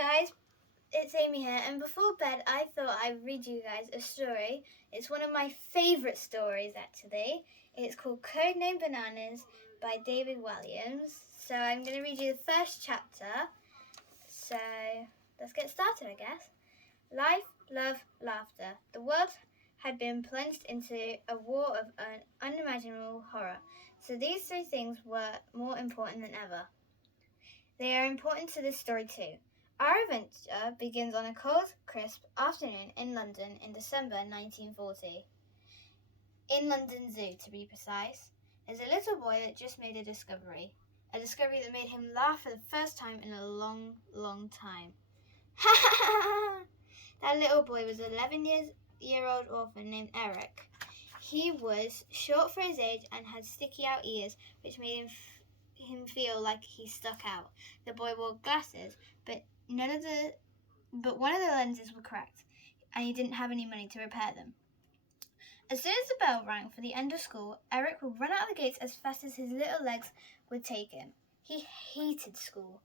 guys, it's Amy here, and before bed I thought I'd read you guys a story. It's one of my favourite stories actually. It's called Codename Bananas by David Williams. So I'm going to read you the first chapter. So let's get started, I guess. Life, love, laughter. The world had been plunged into a war of unimaginable horror. So these three things were more important than ever. They are important to this story too. Our adventure begins on a cold, crisp afternoon in London in December 1940. In London Zoo, to be precise. There's a little boy that just made a discovery that made him laugh for the first time in a long, long time. Ha ha ha! That little boy was an 11-year-old orphan named Eric. He was short for his age and had sticky out ears, which made him feel like he stuck out. The boy wore glasses, but one of the lenses were cracked, and he didn't have any money to repair them. As soon as the bell rang for the end of school, Eric would run out the gates as fast as his little legs would take him. He hated school,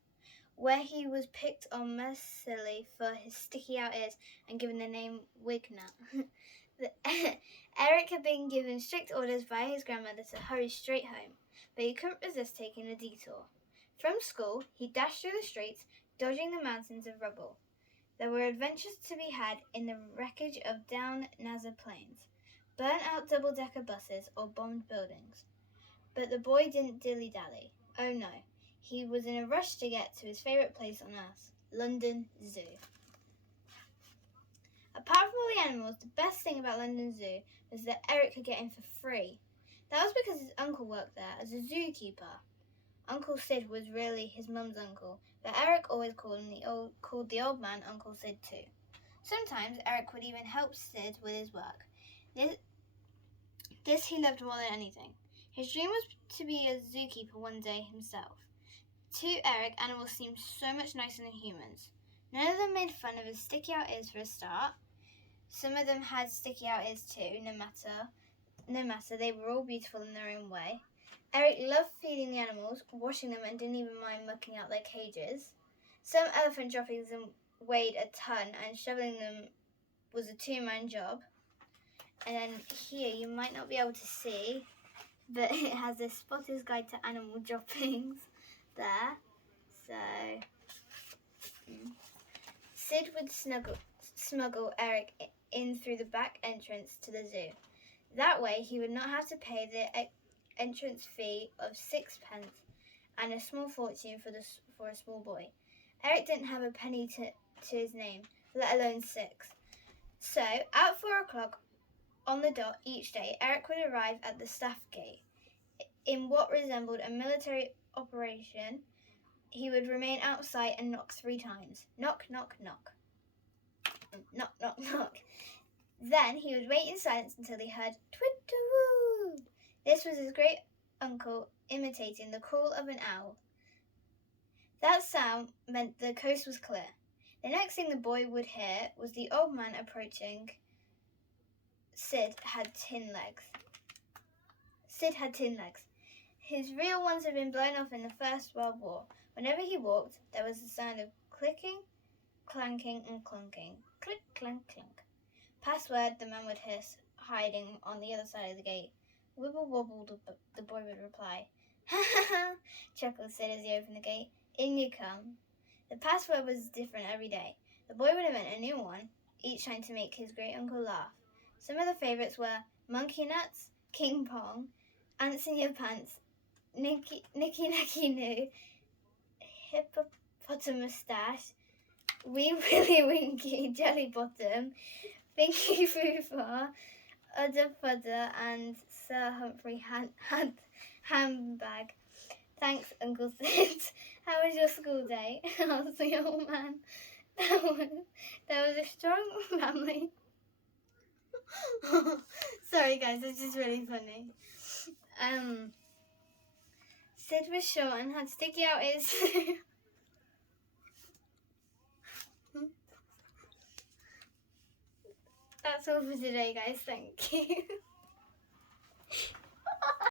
where he was picked on mercilessly for his sticky out ears and given the name Wignut. Eric had been given strict orders by his grandmother to hurry straight home, but he couldn't resist taking a detour. From school, he dashed through the streets, dodging the mountains of rubble. There were adventures to be had in the wreckage of downed NASA planes, burnt-out double-decker buses, or bombed buildings. But the boy didn't dilly-dally. Oh no, he was in a rush to get to his favourite place on Earth, London Zoo. Apart from all the animals, the best thing about London Zoo was that Eric could get in for free. That was because his uncle worked there as a zookeeper. Uncle Sid was really his mum's uncle, but Eric always called the old man Uncle Sid too. Sometimes Eric would even help Sid with his work. This he loved more than anything. His dream was to be a zookeeper one day himself. To Eric, animals seemed so much nicer than humans. None of them made fun of his sticky out ears for a start. Some of them had sticky out ears too, no matter, they were all beautiful in their own way. Eric loved feeding the animals, washing them, and didn't even mind mucking out their cages. Some elephant droppings weighed a ton, and shoveling them was a two-man job. And then here, you might not be able to see, but it has a Spotter's Guide to Animal Droppings there. So, Sid would smuggle Eric in through the back entrance to the zoo. That way, he would not have to pay the entrance fee of 6 pence and a small fortune for a small boy. Eric didn't have a penny to his name, let alone 6. So, at 4 o'clock on the dot each day, Eric would arrive at the staff gate. In what resembled a military operation, he would remain outside and knock 3 times. Knock, knock, knock. Knock, knock, knock. Then he would wait in silence until he heard twit-a-woo. This was his great uncle imitating the call of an owl. That sound meant the coast was clear. The next thing the boy would hear was the old man approaching. Sid had tin legs. His real ones had been blown off in the First World War. Whenever he walked, there was the sound of clicking, clanking, and clunking. Click, clank, clunk. Password, the man would hiss, hiding on the other side of the gate. Wibble wobble, the boy would reply. Ha ha ha, chuckled Sid as he opened the gate. In you come. The password was different every day. The boy would invent a new one, each time to make his great uncle laugh. Some of the favourites were monkey nuts, king pong, ants in your pants, nicky nacky noo, hippopotamus stash, wee willy winky, jelly bottom, Pinky Foo Far, Udder Fudder, and Sir Humphrey handbag. Thanks, Uncle Sid. How was your school day? Asked the old man. There was a strong family. Sorry guys, this is really funny. Sid was short and had sticky out ears. That's all for today, guys. Thank you.